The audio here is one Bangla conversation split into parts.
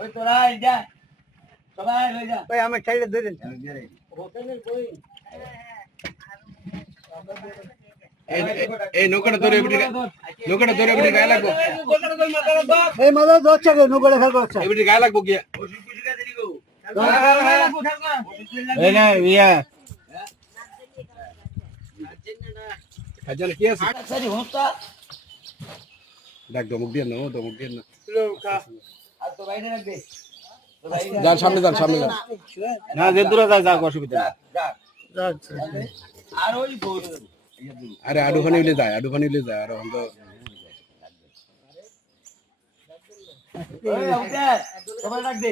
ওই তোরা যা সবাই হয়ে যা ভাই আমার সাইডে ধরে হোটেলের কই এই নৌকাটা ধরে গায়ে লাগবো এই মাথা ধরছে নৌকাটা ফেল করছে এবিটি গায়ে লাগবো গিয়া এই না ইয়া আজল কি আছে সরি হোস্তা দেখ দমক দিয়ে না লোকা আর তো বাইরে রাখবে যান সামনে যান না যে দূরে যা অসুবিধা যা আর ওই বোর আরে আডুখানি উলে যায় আর অন্ত ওই আউটার সবাই রাখ দে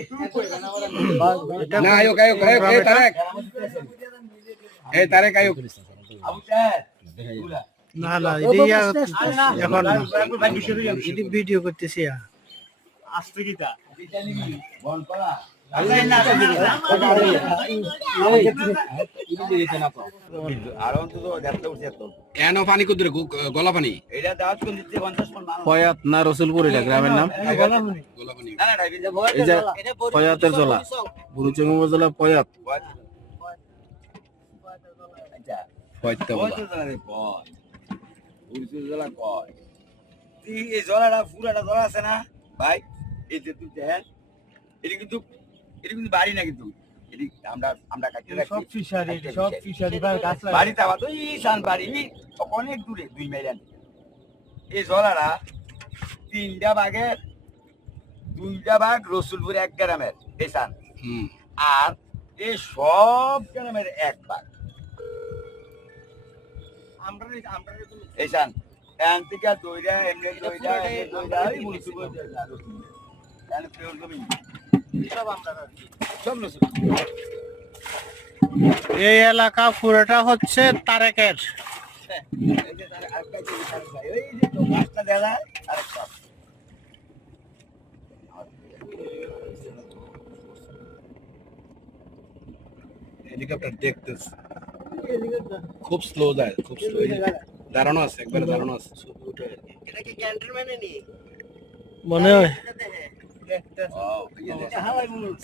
না আয়ো এই তারেক আয়ো আউটার না এখন এডি ভিডিও করতেছি আস্তে কিটা বল করা এনো পানি কুদরে গলা পানি এটা দাওয়াত কোন দিতে 50 মন মানুষ ফয়াত না রসুলপুর এটা গ্রামের নাম গলা পানি না না এই যে ফয়াতের জলা বুরুচং উপজেলা ফয়াত আচ্ছা হয়তো কত জলা রে কয় উইসু জলা কয় এই জলাটা পুরাটা জলা আছে না ভাই এই যে তুই দেখেন এটা কিন্তু বাড়ি না কিন্তু এটি আমরা কাটতে রাখছি সব ফিশারি ভাই গাছ বাড়িতে আবার তো ঈশান বাড়ি অনেক দূরে 2 মাইল এই জলাটা 3টা ভাগের 2টা ভাগ রসুলপুর এক গ্রামের ঈশান আর এই সব গ্রামের এক ভাগ আমরা ঈশান এখান থেকে দইরা এমনি দইরা এই মুলসি বই যা রসুল এখানে প্রেম জমি সব আমরা সব রসুল এই এলাকা পুরোটা হচ্ছে তারেকের হেলিকপ্টার দেখতেছে খুব স্লো যায় দাঁড়ানো আছে একবার দাঁড়ানো আছে এটা কি ক্যান্টনমেন্টে নি মনে হয়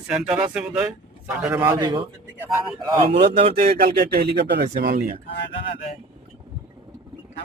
সেন্টার আছে বোধহয় সেন্টারে মাল দিব আমি মুরাদনগর থেকে কালকে একটা হেলিকপ্টার আছে মাল নিয়ে